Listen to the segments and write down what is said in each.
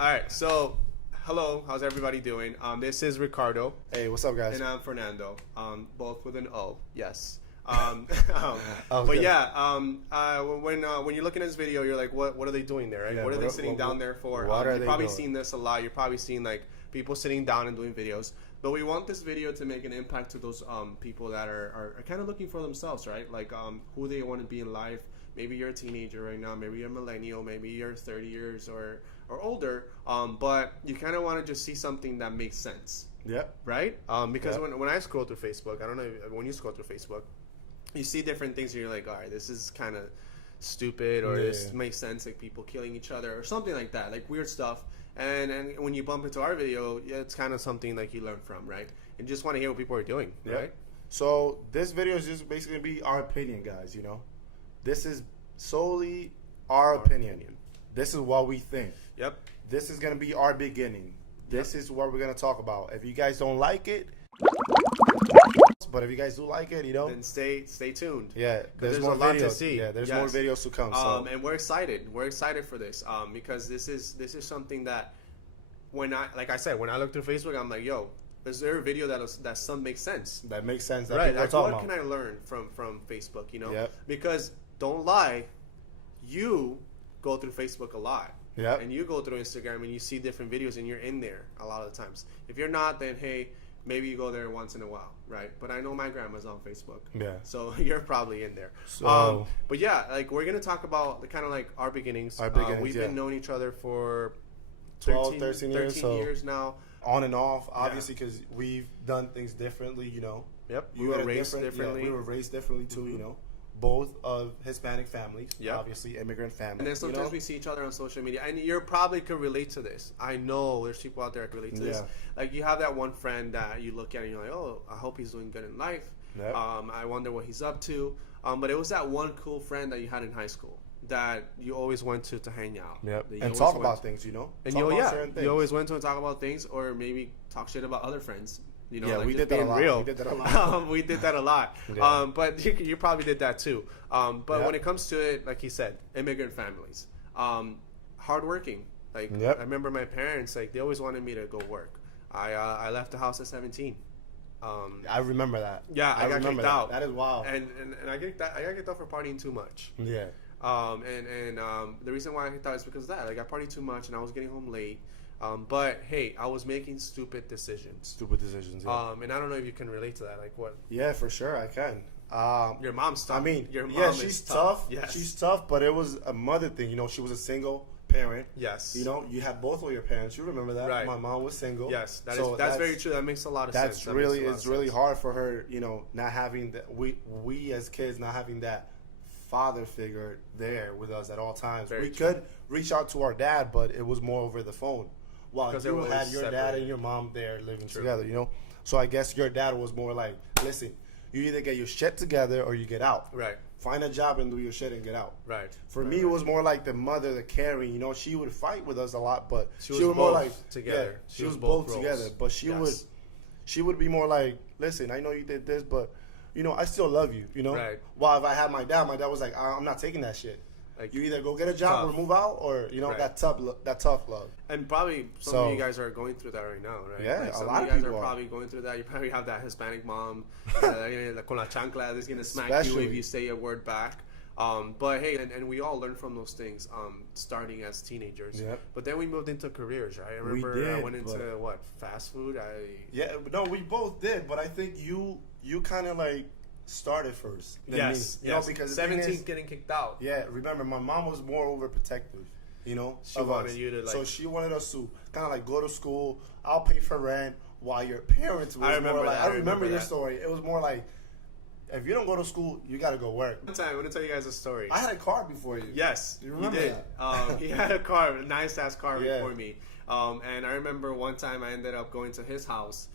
All right, so hello, how's everybody doing? This is Ricardo. Hey, what's up, guys? And I'm Fernando. Both with an O. Yes. Good. Yeah, when you're looking at this video, you're like, what are they doing there? Right? Yeah, what are they sitting down there for? What are you've they probably doing? seen this a lot. You're probably seen like people sitting down and doing videos. But we want this video to make an impact to those people that are kind of looking for themselves, right? Like who they want to be in life. Maybe you're a teenager right now. Maybe you're a millennial. Maybe you're 30 years or older. But you kind of want to just see something that makes sense. Yep. Right? Because Yep. when I scroll through Facebook, I don't know when you scroll through Facebook, you see different things and you're like, all right, this is kind of stupid, or this makes sense, like people killing each other or something like that, like weird stuff. And when you bump into our video, yeah, it's kind of something like you learn from, right? And just want to hear what people are doing, Yep. right? So this video is just basically gonna be our opinion, guys. You know, this is solely our opinion. This is what we think. Yep. This is gonna be our beginning. This is what we're gonna talk about. If you guys don't like it, but if you guys do like it, you know, Then stay tuned. yeah, there's more a lot videos to see. Yeah, there's Yes. more videos to come. So And we're excited. We're excited for this because this is something that when I look through Facebook, I'm like, yo, is there a video that some makes sense? that makes sense. That Right. people are Like, talking what about. can I learn from Facebook? You know, Yep. because don't lie, you go through Facebook a lot. Yep. And you go through Instagram and you see different videos and you're in there a lot of the times. If you're not, then hey, maybe you go there once in a while, right? But I know my grandma's on Facebook. Yeah. So you're probably in there. So- but yeah, like we're gonna talk about the kind of like our beginnings. Our beginnings, we've yeah. been knowing each other for 12, 13 years, 13 so- years now. On and off, obviously, because we've done things differently. You know. Yep. You We were had a raised different- differently. Yeah, we were raised differently too. You know, both of Hispanic families. Yep. Obviously, immigrant families. And then sometimes you know? we see each other on social media, and you probably could relate to this. I know there's people out there that can relate to this. Yeah. Like you have that one friend that you look at and you're like, oh, I hope he's doing good in life. Yep. I wonder what he's up to. But it was that one cool friend that you had in high school that you always went to hang out. Yep. That you And always talk went about to. things, you know. And talk you, about certain things. you always went to and talk about things, or maybe talk shit about other friends. You know, Yeah, like we just did that a being lot. real. We did that a lot. We did that a lot. Yeah. But you probably did that too. But Yep. when it comes to it, like he said, immigrant families, hardworking. Like Yep. I remember my parents, like they always wanted me to go work. I left the house at 17. I remember that. Yeah, I got remember kicked that. out. That is wild. And I got kicked out for partying too much. Yeah. The reason why I thought is because of that. Like I partied too much and I was getting home late. But hey, I was making stupid decisions. Stupid decisions. Yeah. And I don't know if you can relate to that. Like what? Yeah, for sure, I can. Your mom's tough. I mean, your mom yeah, is she's tough. Yes. She's tough, but it was a mother thing. You know, she was a single parent. Yes. You know, you had both of your parents. You remember that? Right. My mom was single. Yes, So that's very true. That makes a lot of sense. That's That really makes a lot it's of really sense. hard for her. You know, not having that. We as kids not having that father figure there with us at all times. Very we true. could reach out to our dad, but it was more over the phone. While Because you they were had your dad separated. and your mom there living True. together, you know. So I guess your dad was more like, listen, you either get your shit together or you get out. Right. Find a job and do your shit and get out. Right. For Right, me, right. it was more like the mother, the caring. You know, she would fight with us a lot, but She was would more both like together. Yeah, She she was was both both roles. together, but Yes. she would be more like, listen, I know you did this, but you know, I still love you. You know, Right. While if I had my dad was like, I'm not taking that shit. Like, You either go get a job tough. or move out, or you know Right. that tough love. And probably some So- of you guys are going through that right now, right? Yeah, like a some lot of of you guys people are are. probably going through that. You probably have that Hispanic mom con la chancla that's gonna smack you Especially. if you say a word back. But hey, and we all learn from those things starting as teenagers. Yep. But then we moved into careers, right? I remember I did, went into but- what, fast food? Yeah, but no, we both did, but I think you kind of like started first. Than Yes, me, you yes. know, because the thing 17 is- getting kicked out. Yeah, remember my mom was more overprotective, you know. She of wanted us. you to, like- so she wanted us to kind of like go to school. I'll pay for rent while your parents was I remember more like. that, I remember your that. story. It was more like, if you don't go to school, you got to go work. One time, I'm gonna tell you guys a story. I had a car before you. Yes, You remember he did. that? He had a car, a nice ass car Yeah. before me. And I remember one time I ended up going to his house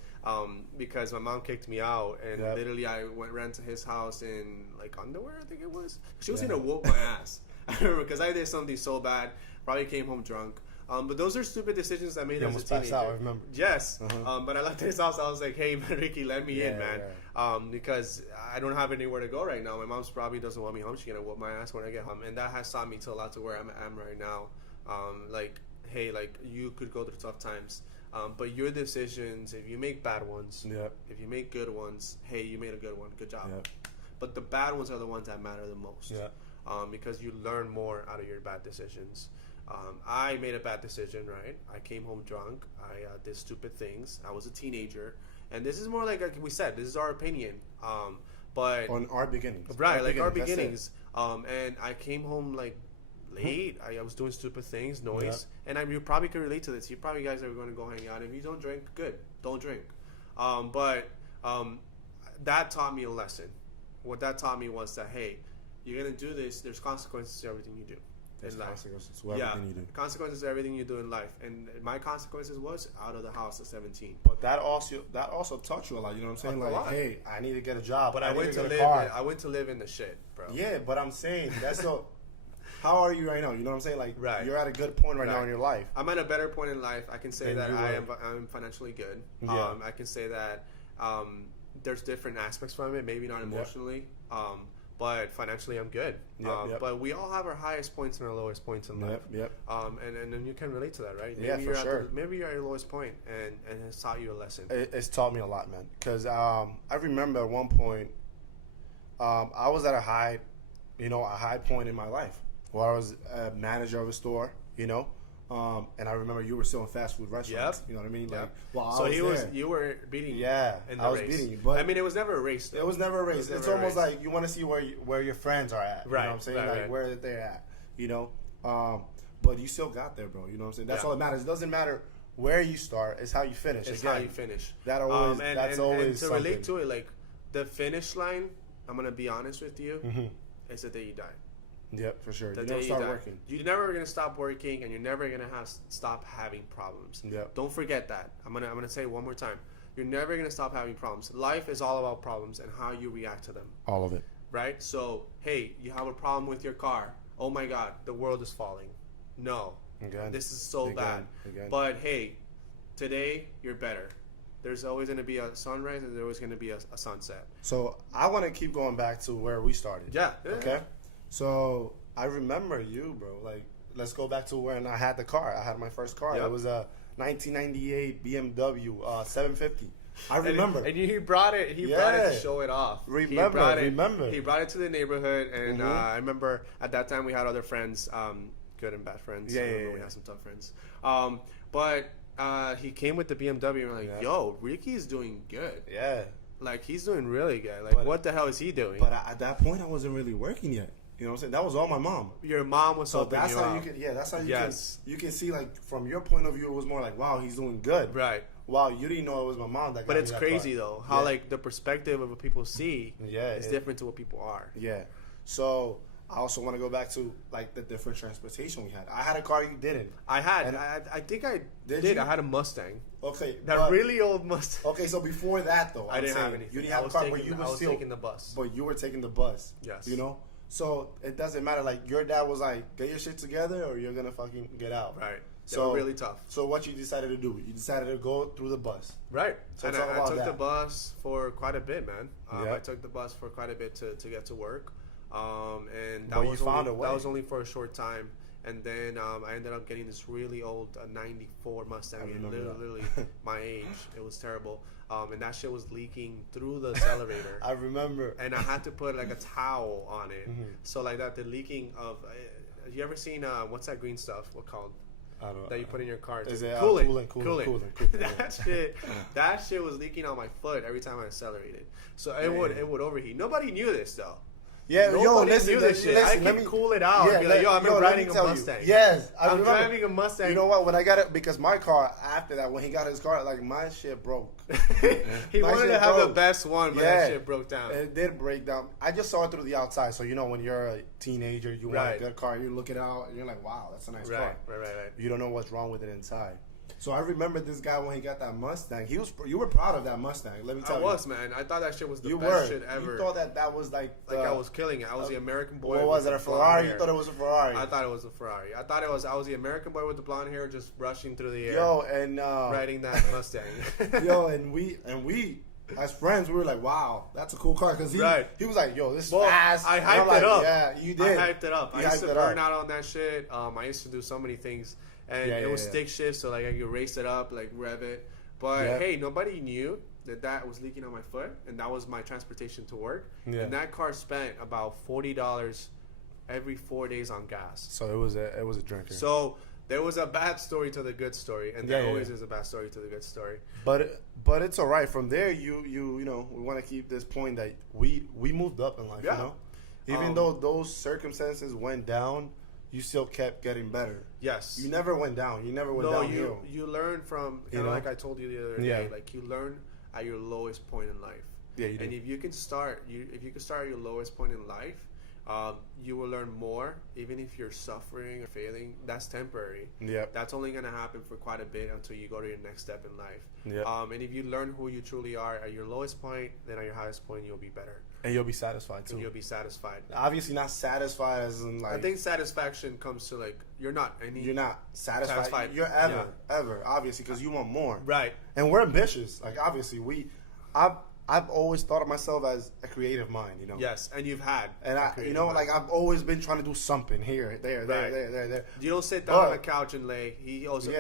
because my mom kicked me out, and Yep. literally I ran to his house in like underwear, I think it was. She was Yeah. gonna whoop my ass. I remember because I did something so bad. Probably came home drunk. But those are stupid decisions that made You as a almost passed teenager. out, I remember. Yes. Uh-huh. But I left his house. I was like, hey, man, Ricky, let me in, Yeah, man. Because I don't have anywhere to go right now. My mom's probably doesn't want me home. She's going to whoop my ass when I get home. And that has taught me to a lot to where I'm right now. Like, hey, like you could go through tough times, but your decisions, if you make bad ones, if you make good ones, hey, you made a good one, good job. But the bad ones are the ones that matter the most, because you learn more out of your bad decisions. I made a bad decision, right? I came home drunk. I did stupid things. I was a teenager, and this is more like we said, this is our opinion. But on our beginnings, right? Like our beginnings. And I came home like late. I was doing stupid things, noise, and you probably could relate to this. You probably guys are going to go hang out. If you don't drink, good, don't drink. But that taught me a lesson. What that taught me was that, hey, you're gonna do this. There's consequences to everything you do. There's consequences to everything you do. Consequences to everything you do in life. And my consequences was out of the house at 17. But that also taught you a lot. You know what I'm saying? Like, hey, I need to get a job. But I went to live in the shit, bro. Yeah, but I'm saying that's so. How are you right now? You know what I'm saying? Like, right. You're at a good point right now in your life. I'm at a better point in life. I can say that I'm financially good. Yeah. I can say that there's different aspects from it. Maybe not emotionally. But financially, I'm good. But we all have our highest points and our lowest points in life. And then you can relate to that, right? Maybe for sure. Maybe you're at your lowest point, and it's taught you a lesson. It's taught me a lot, man. Because I remember at one point, I was at a high point in my life where I was a manager of a store, you know. And I remember you were still in fast food restaurants. You know what I mean? Like, well, you were beating. Yeah, in the I was race. beating you. But I mean, it was never a race. Though. It was never a race. It's almost like you want to see where your friends are at. Right. You know what I'm saying? Right. Where they're at. You know. But you still got there, bro. You know what I'm saying? That's all that matters. It doesn't matter where you start. It's how you finish. It's how you finish. That's always and to something. relate to it, like the finish line. I'm gonna be honest with you. It's the day you die. Yep, for sure. You never start working. You're never gonna stop working, and you're never gonna stop having problems. Yep. Don't forget that. I'm gonna say it one more time. You're never gonna stop having problems. Life is all about problems and how you react to them. All of it. Right. So hey, you have a problem with your car. Oh my God, the world is falling. No, this is so bad. But hey, today you're better. There's always going to be a sunrise and there's always going to be a sunset. So I want to keep going back to where we started. Yeah. Okay. So I remember you, bro. Like, let's go back to when I had the car. I had my first car. It was a 1998 BMW 750. I remember. And he brought it. He brought it to show it off. Remember. He brought it to the neighborhood, and I remember at that time we had other friends, good and bad friends. We had some tough friends. But he came with the BMW, and we're like, "Yo, Ricky's doing good. Yeah, like he's doing really good. Like, what the hell is he doing?" But at that point, I wasn't really working yet. You know what I'm saying? That was all my mom. Your mom was helping that's you how out. you can. Yeah, that's how you can see, like, from your point of view, it was more like, wow, he's doing good. Right. Wow, you didn't know it was my mom that got But it's me that crazy car. though how like the perspective of what people see is different to what people are. Yeah. So I also want to go back to like the different transportation we had. I had a car you didn't. I think I did. I had a Mustang. Okay. That really old Mustang. Okay, so before that though, I didn't have anything. You didn't have a car, but you were still taking the bus. But you were taking the bus. Yes. You know? So it doesn't matter. Like, your dad was like, get your shit together or you're going to fucking get out. Right. They So were really tough. So what you decided to do? You decided to go through the bus. Right. So and I took the bus for quite a bit, man. Yeah. I took the bus for quite a bit to get to work. And But you found a way. That was only for a short time. And then I ended up getting this really old 94 Mustang. Literally my age. It was terrible. And that shit was leaking through the accelerator. I remember. And I had to put like a towel on it. So like that, the leaking of... you ever seen, what's that green stuff? What called? I don't know. That you put in your car. Is it coolant. That shit was leaking on my foot every time I accelerated. So it would overheat. Nobody knew this though. Yeah, Nobody knew this shit. I can cool it out and be like, I've been riding a Mustang. Yes, I'm driving a Mustang. You know what? When I got it, because my car, after that, when he got his car, like, my shit broke. He wanted to have the best one, but that shit broke down. It did break down. I just saw it through the outside. So, you know, when you're a teenager, you want a good car, you look it out, and you're like, wow, that's a nice car. Right. You don't know what's wrong with it inside. So I remember this guy when he got that Mustang. You were proud of that Mustang. Let me tell you. I was, man. I thought that shit was the best shit ever. You thought that was like I was killing it. I was the American boy. What was it? A Ferrari? You thought it was a Ferrari? I thought it was a Ferrari. I was the American boy with the blonde hair just rushing through the air. And riding that Mustang. and we. As friends, we were like, "Wow, that's a cool car." Because he was like, "Yo, this is fast." I hyped it up. Yeah, you did. I hyped it up. I used to burn out on that shit. I used to do so many things, and it was stick shift, so like I could race it up, like rev it. But hey, nobody knew that was leaking on my foot, and that was my transportation to work. Yeah. And that car spent about $40 every 4 days on gas. So it was a drinker. So there was a bad story to the good story, and there always is a bad story to the good story. But it's all right. From there, you know, we want to keep this point that we moved up in life. You know, even though those circumstances went down, you still kept getting better. Yes. You never went down. You never went downhill. You learn from, like I told you the other day, like you learn at your lowest point in life. Yeah, you do. And if you can start at your lowest point in life, you will learn more. Even if you're suffering or failing, that's temporary. Yeah. That's only going to happen for quite a bit until you go to your next step in life. Yeah. And if you learn who you truly are at your lowest point, then at your highest point, you'll be better. And you'll be satisfied, too. And you'll be satisfied. Obviously not satisfied as in, like... I think satisfaction comes to, like, you're not satisfied. You're ever, obviously, because you want more. Right. And we're ambitious. Like, obviously, I've always thought of myself as a creative mind, you know. Yes, and you've had. And like I've always been trying to do something here, there. You don't sit down on the couch and lay. He also,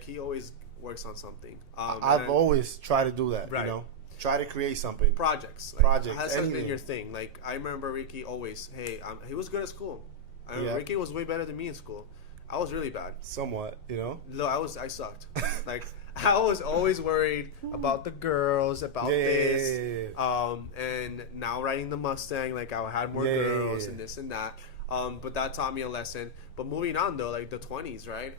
he always works on something. I've always tried to do that, you know. Try to create something. Projects. Has been your thing. Like, I remember Ricky always, he was good at school. Ricky was way better than me in school. I was really bad. Somewhat, you know. No, I sucked. Like, I was always worried about the girls, about this. And now riding the Mustang, like I had more girls and this and that. But that taught me a lesson. But moving on though, like the 20s, right?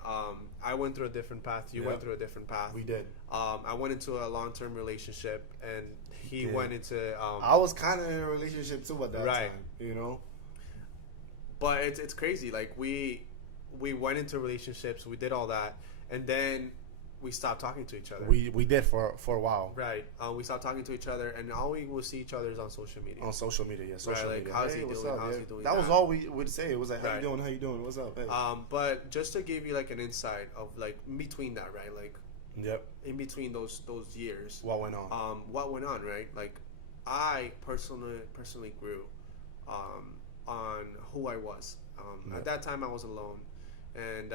I went through a different path. You went through a different path. We did. I went into a long-term relationship, and he went into. I was kind of in a relationship too at that time, you know. But it's crazy. Like we went into relationships, we did all that, and then we stopped talking to each other. We did for a while. Right. We stopped talking to each other, and all we will see each other is on social media. On social media, yeah. Social media. How's he doing? How's he doing? That was all we would say. It was like, how you doing? How you doing? What's up? Hey. But just to give you like an insight of like in between that, right? Like, in between those years, what went on? What went on, right? Like, I personally grew, on who I was. At that time, I was alone, and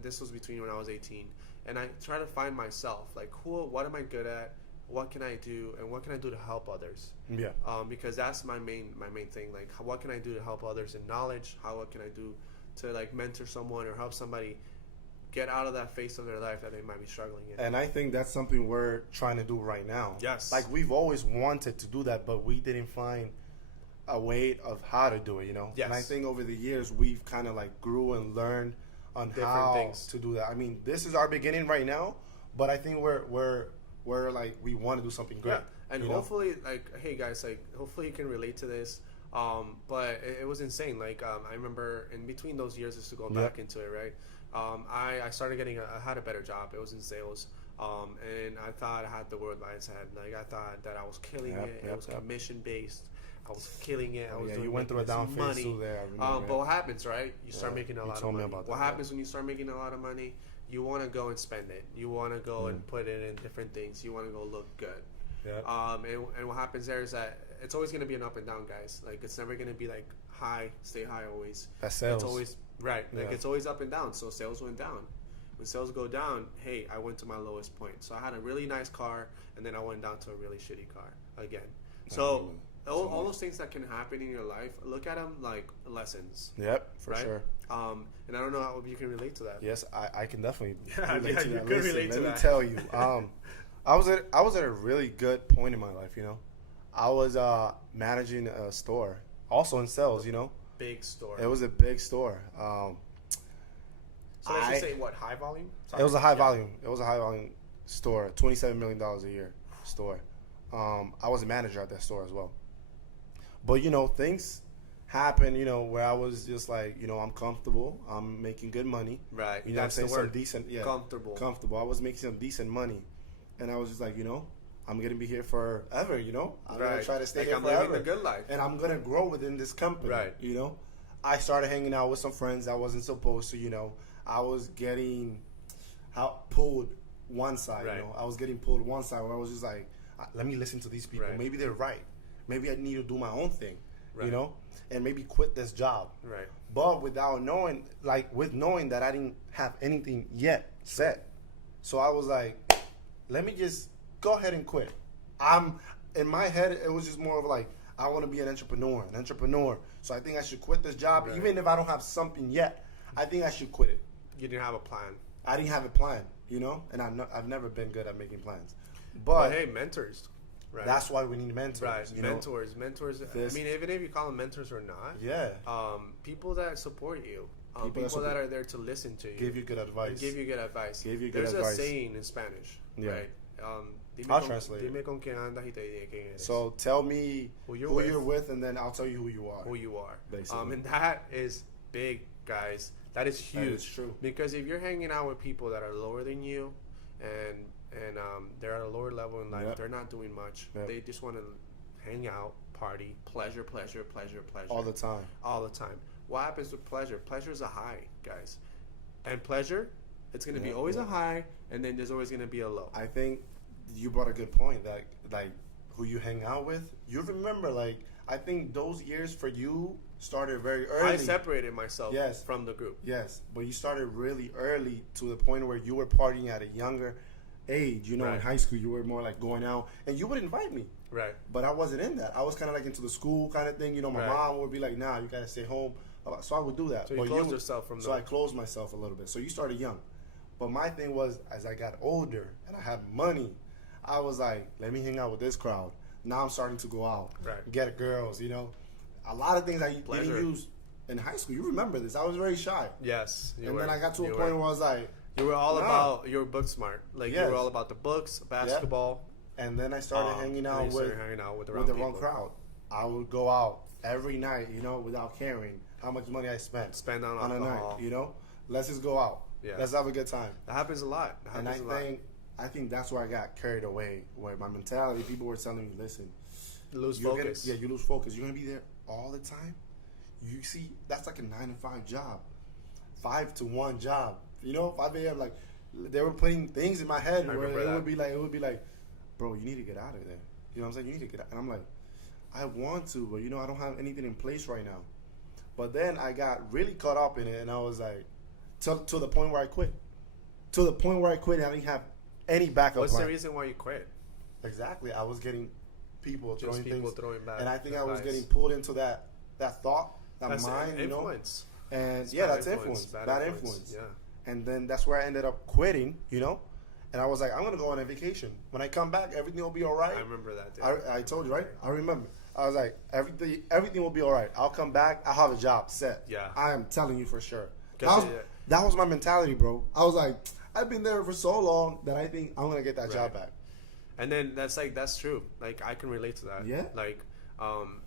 this was between when I was 18. And I try to find myself, like, what am I good at? What can I do? And what can I do to help others? Yeah. Because that's my main thing. Like, what can I do to help others in knowledge? What can I do to, like, mentor someone or help somebody get out of that phase of their life that they might be struggling in? And I think that's something we're trying to do right now. Yes. Like, we've always wanted to do that, but we didn't find a way of how to do it, you know? Yes. And I think over the years, we've kind of, like, grew and learned on different things to do that. I mean, this is our beginning right now, but I think we're like, we want to do something great. Yeah, and hopefully, like, hey guys, like, hopefully you can relate to this. But it was insane. Like, I remember in between those years, just to go back into it, right? I started I had a better job. It was in sales. And I thought I had the world by its head. Like, I thought that I was killing it. It was commission based. I was killing it. I was doing you went through a down phase too there. But what happens, right? You start making a lot of money. What happens when you start making a lot of money? You want to go and spend it. You want to go and put it in different things. You want to go look good. Yeah. And what happens there is that it's always going to be an up and down, guys. Like, it's never going to be like high, stay high always. That's sales. It's always like it's always up and down. So sales went down. When sales go down, hey, I went to my lowest point. So I had a really nice car, and then I went down to a really shitty car again. So all those things that can happen in your life, look at them like lessons. Yep, for sure. And I don't know how you can relate to that. Yes, I can definitely relate to that. You can relate to that. Let me tell you, I was at a really good point in my life. You know, I was managing a store, also in sales. You know, big store. It was a big store. So let's just say what, high volume? Sorry. It was a high volume. It was a high volume store, $27 million a year store. I was a manager at that store as well. But, you know, things happen, you know, where I was just like, you know, I'm comfortable. I'm making good money. Right. You know That's what I'm saying? the word. Some decent, Comfortable. Comfortable. I was making some decent money. And I was just like, you know, I'm going to be here forever, you know? I'm going to try to stay here forever. I'm living the good life. And I'm going to grow within this company. Right. You know? I started hanging out with some friends I wasn't supposed to, you know. I was getting pulled one side, you know. I was getting pulled one side where I was just like, let me listen to these people. Maybe they're right. Maybe I need to do my own thing. Right. you know, and maybe quit this job. Right. But without knowing, with knowing that I didn't have anything yet set. So I was like, let me just go ahead and quit. In my head, it was just more of like, I want to be an entrepreneur. So I think I should quit this job. Right. Even if I don't have something yet, I think I should quit it. You didn't have a plan. I didn't have a plan, you know? And I've never been good at making plans. But hey, mentors. Right. That's why we need mentors. Right. You Mentors. This, I mean, even if you call them mentors or not. Yeah. People that support you. People that are there to listen to you. Give you good advice. There's a saying in Spanish. Yeah. Right. I'll translate it. Dime con quién andas y te diré quién eres. So tell me who you're with, and then I'll tell you who you are. Who you are. Basically. And that is big, guys. That is huge. That is true. Because if you're hanging out with people that are lower than you, and they're at a lower level in life, they're not doing much. They just want to hang out, party, pleasure. All the time. What happens with pleasure? Pleasure is a high, guys. And pleasure, it's going to be always a high, and then there's always going to be a low. I think you brought a good point that, who you hang out with, you remember, I think those years for you started very early. I separated myself from the group. Yes, but you started really early to the point where you were partying at a younger age. You know, in high school, you were more like going out, and you would invite me. Right. But I wasn't in that. I was kind of like into the school kind of thing. You know, my mom would be like, nah, you got to stay home. So I would do that. So you closed yourself from I closed myself a little bit. So you started young. But my thing was, as I got older and I had money, I was like, let me hang out with this crowd. Now I'm starting to go out, get girls, you know. A lot of things I didn't use in high school. You remember this. I was very shy. Yes. Then I got to a point where I was like, you were all about, you were book smart. You were all about the books, basketball. And then I started hanging out with the wrong crowd. I would go out every night, you know, without caring how much money I spent on a night, you know. Let's just go out. Yeah. Let's have a good time. That happens a lot. I think that's where I got carried away. Where my mentality, people were telling me, "Listen, you lose focus. You lose focus. You're gonna be there all the time. You see, that's like a 9 to 5 job, 5 to 1 job. You know, 5 a.m. Like they were putting things in my head where it would be like, bro, you need to get out of there. You know what I'm saying? You need to get out. And I'm like, I want to, but you know, I don't have anything in place right now. But then I got really caught up in it, and I was like, to the point where I quit. To the point where I quit, and I didn't have any backup What's plan. the reason why you quit? Exactly. I was getting people throwing back, and I think I was getting pulled into that thought, that's mind, influence. You know. And that's influence. Bad influence. Yeah. And then that's where I ended up quitting, you know. And I was like, I'm gonna go on a vacation. When I come back, everything will be all right. I remember that day. I told you, right? I remember. I was like, everything will be all right. I'll come back. I'll have a job set. Yeah. I am telling you for sure. That was my mentality, bro. I was like, I've been there for so long that I think I'm gonna get that job back. And then that's true. I can relate to that. Yeah.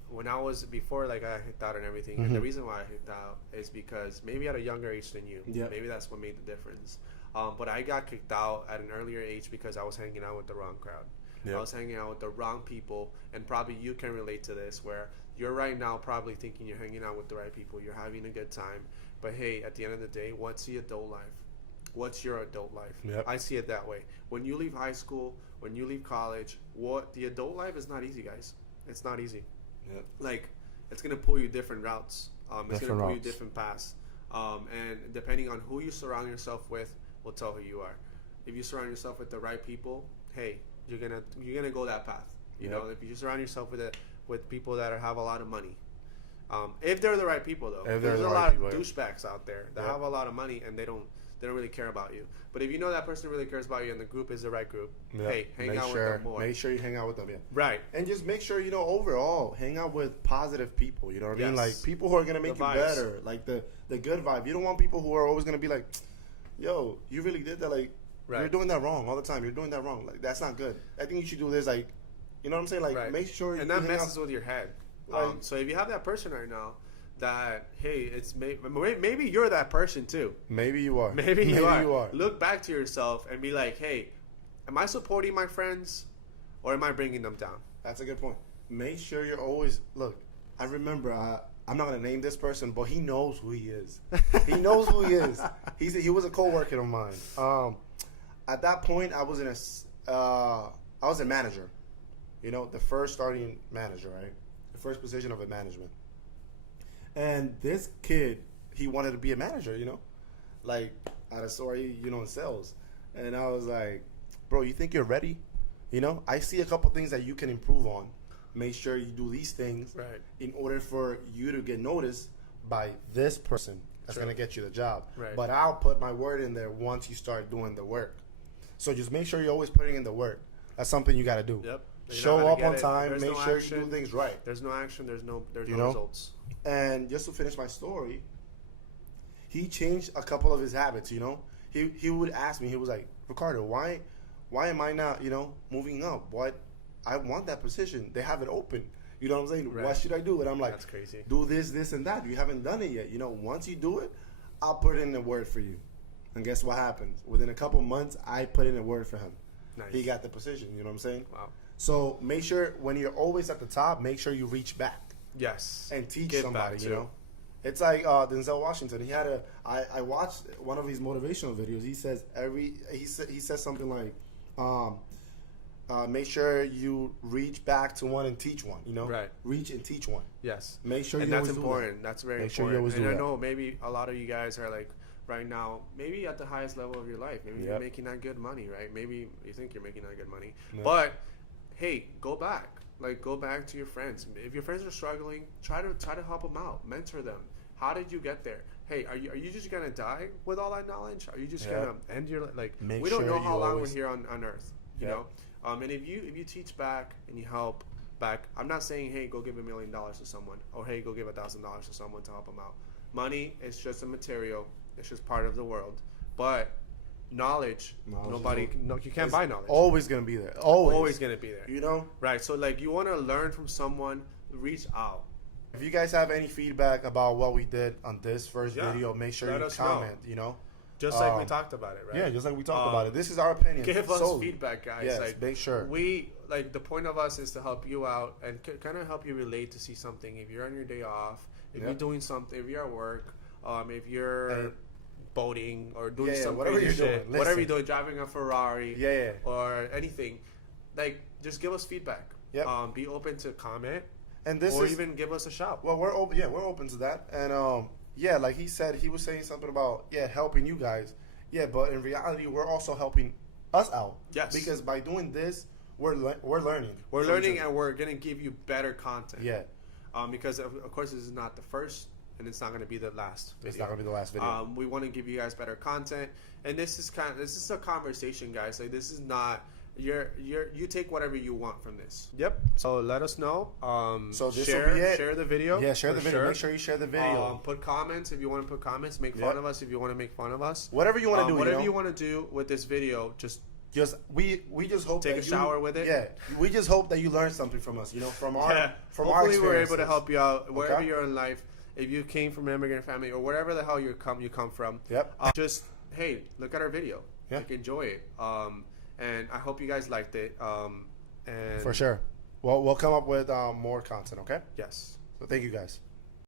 When I was before, I hit out and everything, and the reason why I hit out is because maybe at a younger age than you. Yeah. Maybe that's what made the difference. But I got kicked out at an earlier age because I was hanging out with the wrong crowd. Yeah. I was hanging out with the wrong people, and probably you can relate to this, where you're right now probably thinking you're hanging out with the right people, you're having a good time, but hey, at the end of the day, what's the adult life? What's your adult life? Yep. I see it that way. When you leave high school, when you leave college, the adult life is not easy, guys. It's not easy. Yep. It's gonna pull you different routes. It's gonna pull you different paths. And depending on who you surround yourself with, will tell who you are. If you surround yourself with the right people, hey, you're gonna go that path. You know, if you surround yourself with people that have a lot of money, if they're the right people, though, there's a lot of douchebags out there that have a lot of money and they don't really care about you. But if you know that person really cares about you and the group is the right group, hey, hang out with them more. Make sure you hang out with them, right. And just make sure, overall, hang out with positive people. You know what I mean? People who are gonna make you better, the good vibe. You don't want people who are always gonna be like, yo, you really did that, you're doing that wrong all the time. You're doing that wrong. That's not good. I think you should do this, you know what I'm saying? Make sure. And that messes with your head. So if you have that person right now, that hey, it's maybe you're that person too. Maybe you are. Maybe you are. Look back to yourself and be like, hey, am I supporting my friends, or am I bringing them down? That's a good point. Make sure you're always look. I remember. I'm not gonna name this person, but he knows who he is. He knows who he is. He was a coworker of mine. At that point, I was a manager. The first starting manager, right? the first position of a management. And this kid, he wanted to be a manager, you know, like at a store, you know, in sales. And I was like, bro, you think you're ready? You know, I see a couple things that you can improve on. Make sure you do these things Right. in order for you to get noticed by this person that's going to get you the job. Right. But I'll put my word in there once you start doing the work. So just make sure you're always putting in the work. That's something you got to do. Yep. You're Show not gonna up get on it. time. There's Make no sure action. you do things right. There's no action. There's no You know? results. And just to finish my story, he changed a couple of his habits, you know. He would ask me, he was like, Ricardo, why am I not, you know, moving up? What I want that position. They have it open. You know what I'm saying? Right. What should I do? And I'm like, That's crazy. do this, this, and that. You haven't done it yet. You know, once you do it, I'll put in the word for you. And guess what happens? Within a couple months, I put in a word for him. Nice. He got the position. You know what I'm saying? Wow. So make sure when you're always at the top, make sure you reach back Yes. and teach Give somebody. back, You too. know, it's like Denzel Washington. He had I watched one of his motivational videos. He says he says something like, make sure you reach back to one and teach one. You know, Right. Reach and teach one. Yes. Make sure And you that's always important. do That's very Make sure important. you always and do I that. know maybe a lot of you guys are like right now, maybe at the highest level of your life. Maybe you're Yep. making that good money, right? Maybe you think you're making that good money. Yeah. But hey, go back. Like go back to your friends. If your friends are struggling, try to help them out. Mentor them. How did you get there? Hey, are you just gonna die with all that knowledge? Are you just Yeah. gonna end your like? Make we don't sure know you how long always- we're here on Earth. You Yeah. know. And if you teach back and you help back, I'm not saying hey go give $1 million to someone or hey go give $1,000 to someone to help them out. Money is just a material. It's just part of the world. But knowledge nobody no, you can't It's buy knowledge. Always gonna be there. Always Gonna be there. You know. Right. So like you want to learn from someone, reach out. If you guys have any feedback about what we did on this first Yeah. video, make sure Let you us know. comment. You know. Just like we talked about it, right? Yeah, just like we talked about it. This is our opinion. Give us solely. feedback, guys. Yes, like, make sure. We like the point of us is to help you out and kind of help you relate to see something. If you're on your day off, if Yep. you're doing something, if you're at work, if you're And- boating or doing some whatever crazy you're shit, doing, whatever listen. you're doing, driving a Ferrari, Yeah. or anything, like just give us feedback. Yep. Be open to comment, And this or is even give us a shout. well, we're open. Yeah, we're open to that. And yeah, like he said, he was saying something about helping you guys. Yeah, but in reality, we're also helping us out. Yes. Because by doing this, we're learning. We're from learning, each other. and we're gonna give you better content. Yeah. Because of course this is not the first, and it's not gonna be the last video. It's not gonna be the last video. We want to give you guys better content, and this is a conversation, guys. Like this is not you take whatever you want from this. Yep. So let us know. So this share will be it. share the video. Yeah, share for the video. sure. Make sure you share the video. Put comments if you want to put comments. Make Yep. fun of us if you want to make fun of us. Whatever you want to do. Whatever you you know? want to do with this video, just we just hope Take that a shower with it. Yeah, we just hope that you learn something from us. You know, from our from our hopefully we're able to experiences. help you out wherever Okay. you're in life. If you came from an immigrant family or wherever the hell you come from, Yep. just hey, look at our video. Yeah. Like enjoy it. And I hope you guys liked it. And For sure. Well, we'll come up with more content. Okay. yes. So thank you guys.